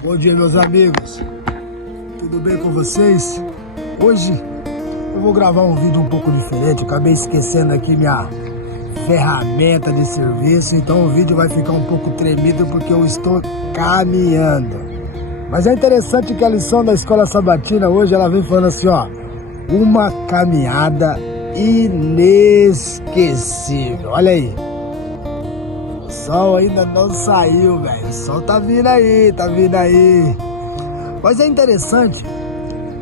Bom dia, meus amigos, tudo bem com vocês? Hoje eu vou gravar um vídeo um pouco diferente. Eu acabei esquecendo aqui minha ferramenta de serviço, então o vídeo vai ficar um pouco tremido porque eu estou caminhando. Mas é interessante que a lição da escola sabatina hoje ela vem falando assim, ó, uma caminhada inesquecível. Olha aí, o sol ainda não saiu, velho. O sol tá vindo aí, tá vindo aí. Mas é interessante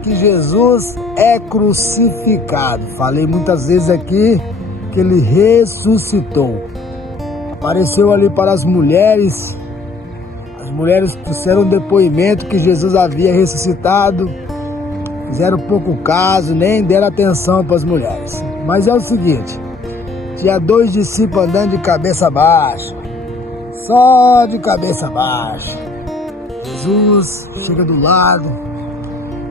que Jesus é crucificado. Falei muitas vezes aqui que ele ressuscitou. Apareceu ali para as mulheres. As mulheres trouxeram um depoimento que Jesus havia ressuscitado. Fizeram pouco caso, nem deram atenção para as mulheres. Mas é o seguinte, tinha dois discípulos andando de cabeça baixa. Só de cabeça baixa. Jesus chega do lado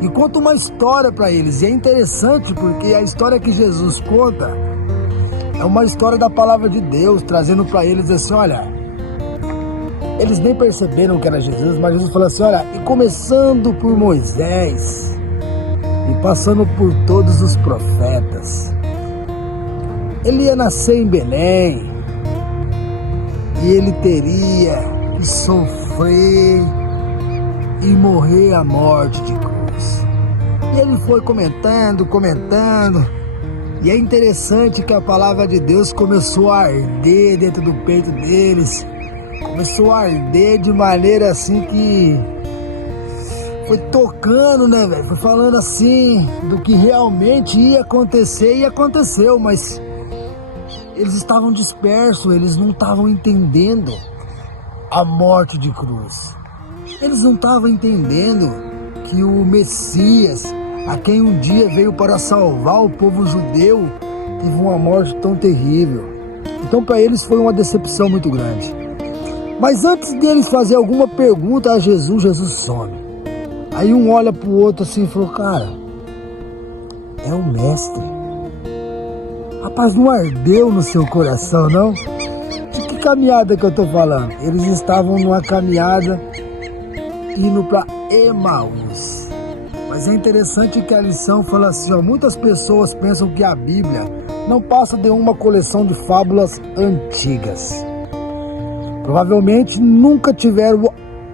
e conta uma história para eles. E é interessante porque a história que Jesus conta é uma história da palavra de Deus, trazendo para eles assim, olha, eles nem perceberam que era Jesus, mas Jesus falou assim, olha, e começando por Moisés e passando por todos os profetas, ele ia nascer em Belém e ele teria que sofrer e morrer a morte de cruz. E ele foi comentando, e é interessante que a palavra de Deus começou a arder dentro do peito deles, começou a arder de maneira assim que foi tocando, né, velho? Foi falando assim do que realmente ia acontecer e aconteceu, mas eles estavam dispersos, eles não estavam entendendo a morte de cruz. Eles não estavam entendendo que o Messias, a quem um dia veio para salvar o povo judeu, teve uma morte tão terrível. Então para eles foi uma decepção muito grande. Mas antes deles fazer alguma pergunta a Jesus, Jesus some. Aí um olha para o outro assim e falou, cara, é o mestre. Rapaz, não ardeu no seu coração, não? De que caminhada que eu tô falando? Eles estavam numa caminhada indo para Emaús. Mas é interessante que a lição fala assim, ó, muitas pessoas pensam que a Bíblia não passa de uma coleção de fábulas antigas. Provavelmente nunca tiveram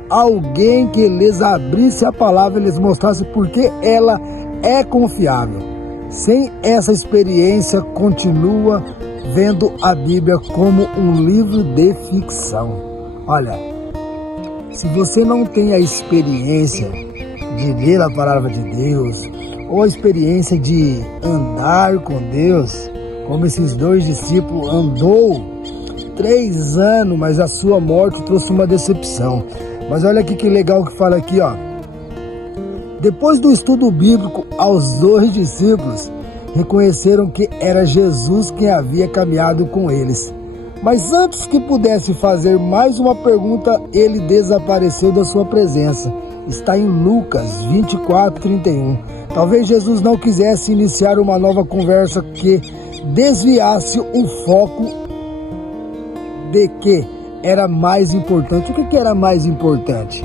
alguém que lhes abrisse a palavra e lhes mostrasse porque ela é confiável. Sem essa experiência, continua vendo a Bíblia como um livro de ficção. Olha, se você não tem a experiência de ler a palavra de Deus, ou a experiência de andar com Deus, como esses dois discípulos andou 3 anos, mas a sua morte trouxe uma decepção. Mas olha aqui que legal que fala aqui, ó. Depois do estudo bíblico, aos 2 discípulos reconheceram que era Jesus quem havia caminhado com eles. Mas antes que pudesse fazer mais uma pergunta, ele desapareceu da sua presença. Está em Lucas 24:31. Talvez Jesus não quisesse iniciar uma nova conversa que desviasse o foco de que era mais importante. O que era mais importante?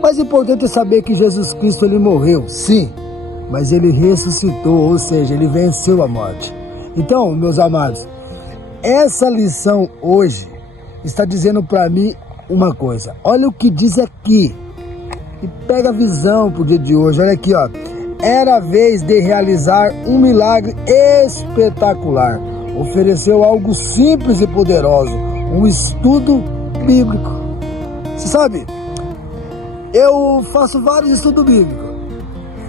Mais importante é saber que Jesus Cristo ele morreu, sim, mas ele ressuscitou, ou seja, ele venceu a morte. Então, meus amados, essa lição hoje está dizendo para mim uma coisa. Olha o que diz aqui. E pega a visão pro dia de hoje. Olha aqui, ó. Era a vez de realizar um milagre espetacular. Ofereceu algo simples e poderoso, um estudo bíblico. Você sabe, eu faço vários estudos bíblicos.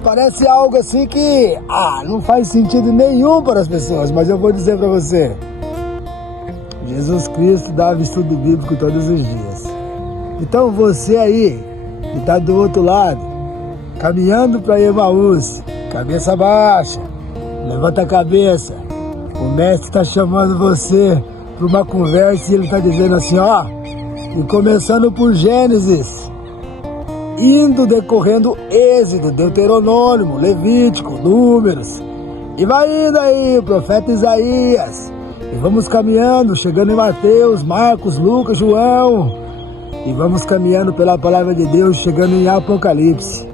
Parece algo assim que não faz sentido nenhum para as pessoas, mas eu vou dizer para você, Jesus Cristo dava estudo bíblico todos os dias. Então você aí, que está do outro lado, caminhando para Emaús, cabeça baixa, levanta a cabeça, o mestre está chamando você para uma conversa e ele está dizendo assim, ó, e começando por Gênesis, indo decorrendo Êxodo, Deuteronômio, Levítico, Números, e vai indo aí o profeta Isaías, e vamos caminhando, chegando em Mateus, Marcos, Lucas, João, E vamos caminhando pela palavra de Deus, chegando em Apocalipse,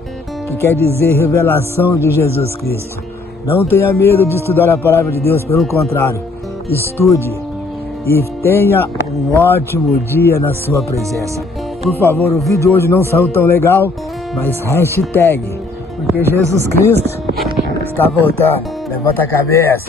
que quer dizer revelação de Jesus Cristo. Não tenha medo de estudar a palavra de Deus, pelo contrário, estude e tenha um ótimo dia na sua presença. Por favor, o vídeo hoje não saiu tão legal, mas hashtag, porque Jesus Cristo está voltando. Levanta a cabeça.